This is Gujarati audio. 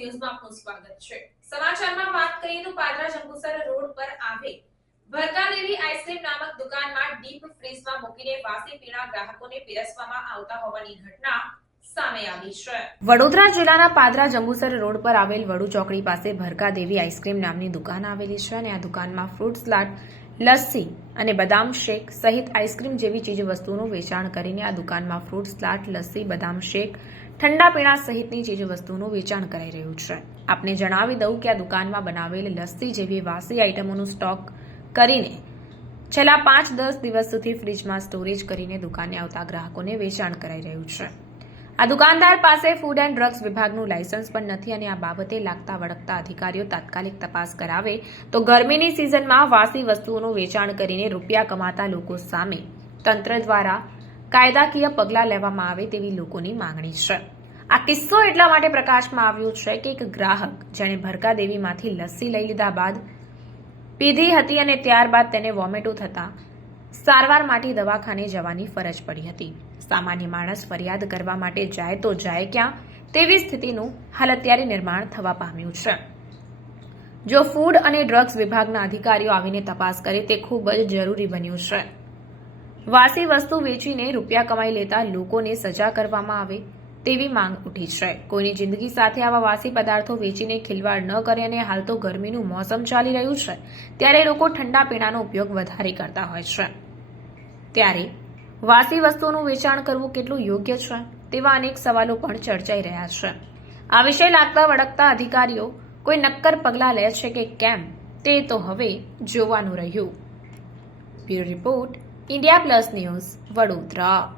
ન્યૂઝમાં આપનું સ્વાગત છે. સમાચારમાં વાત કરીએ તો પાદરા જંબુસર રોડ પર આવે ભરતાદેવી આઈસ્ક્રીમ નામક દુકાનમાં ડીપ ફ્રીઝમાં મૂકીને વાસી પીણા ગ્રાહકોને પીરસવામાં આવતા હોવાની ઘટના સામે આવી છે. વડોદરા જિલ્લાના પાદરા જંબુસર રોડ પર આવેલ વડુ ચોકડી પાસે ભરકાદેવી આઈસ્ક્રીમ નામની દુકાન આવેલી છે અને આ દુકાનમાં ફ્રૂટ સલાડ લસ્સી અને બદામ શેક સહિત આઈસ્ક્રીમ જેવી ચીજ વસ્તુઓનું વેચાણ કરીને આ દુકાનમાં ફ્રૂટ સ્લાટ, લસ્સી, બદામ શેક, ઠંડા પીણા સહિતની ચીજ વસ્તુઓનું વેચાણ કરાઈ રહ્યું છે. આપને જણાવી દઉં કે આ દુકાનમાં બનાવેલ લસ્સી જેવી વાસી આઇટમોનું સ્ટોક કરીને છેલ્લા પાંચ દસ દિવસ સુધી ફ્રીજમાં સ્ટોરેજ કરીને દુકાને આવતા ગ્રાહકોને વેચાણ કરાઈ રહ્યું છે. આ દુકાનદાર પાસે ફૂડ એન્ડ ડ્રગ્સ વિભાગનું લાયસન્સ પણ નથી અને આ બાબતે લાગતા વળગતા અધિકારીઓ તાત્કાલિક તપાસ કરાવે તો ગરમીની સિઝનમાં વાસી વસ્તુઓનું વેચાણ કરીને રૂપિયા કમાતા લોકો સામે તંત્ર દ્વારા કાયદાકીય પગલાં લેવામાં આવે તેવી લોકોની માંગણી છે. આ કિસ્સો એટલા માટે પ્રકાશમાં આવ્યો છે કે એક ગ્રાહક જેણે ભરકા દેવીમાંથી લસ્સી લઈ લીધા બાદ પીધી હતી અને ત્યારબાદ તેને વોમેટો થતા સારવાર માટે દવાખાને જવાની ફરજ પડી હતી. સામાન્ય માણસ ફરિયાદ કરવા માટે જાય તો જાય ક્યાં? તેવી સ્થિતિનું હાલ અત્યારે નિર્માણ થવા પામ્યું છે. જો ફૂડ અને ડ્રગ્સ વિભાગના અધિકારીઓ આવીને તપાસ કરે, તે ખૂબ જ જરૂરી બન્યું છે. વાસી વસ્તુ વેચીને રૂપિયા કમાઈ લેતા લોકોને સજા કરવામાં આવે તેવી માંગ ઉઠી છે. કોઈની જિંદગી સાથે આવા વાસી પદાર્થો વેચીને ખિલવાડ ન કરે અને હાલ તો ગરમીનું મોસમ ચાલી રહ્યું છે, ત્યારે લોકો ઠંડા પીણાનો ઉપયોગ વધારે કરતા હોય છે. ત્યારે વાસી વસ્તુઓનું વેચાણ કરવું કેટલું યોગ્ય છે, તેવા અનેક સવાલો પણ ચર્ચાઈ રહ્યા છે. આ વિષય લાગતા વળગતા અધિકારીઓ કોઈ નક્કર પગલાં લે છે કે કેમ, તે તો હવે જોવાનું રહ્યું. Bureau report, India plus news, Vadodara.